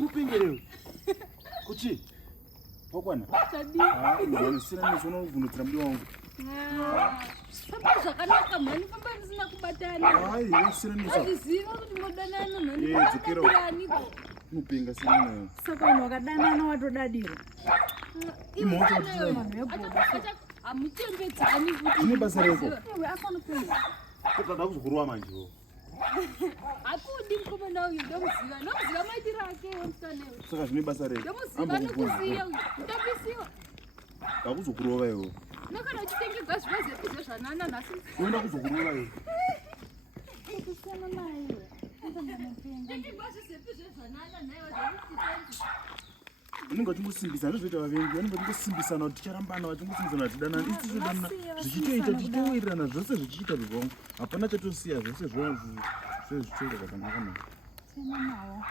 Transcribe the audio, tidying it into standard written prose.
Upingere. Kuchi. Wakwana? Ndani sina nizoona uvunutira mdi wangu. Papa zvakanaka mani pamba ndisina kubatana. Hayi, sina nizo. Azizino kuti modanana mani. Dzokera. Upinga sina nayo. Saka wakadana watodadira. Imoto amutembedzani kuti ine basa reko. Ewe afana kuenda. Toda kuzokurwa manje. Akudi mkomana uyu ndomuziva maitiro ake wonsanewe. Saka zvine basa reko. Ndomuziva nokusiya uyu. Ndopisiwa. Ndakuzokurova iwe. Nakana uchitengedzwa zvivazepize zvanana nhasi. Uenda kuzokurova iwe. Kusiyana naye. Ndengedzwa zvizepize zvanana naye wazvikutenzi. Unenge uchingosimbisa ndozvoita vavengi vanenge vachingosimbisana kuti ticharambana vachingosimbisana kuti danana isi zvodanana zvichitoita tichitowirirana zvose zvichiita rubvongo hapana chatosiya zvose zvichitoita zvakanaka nawo.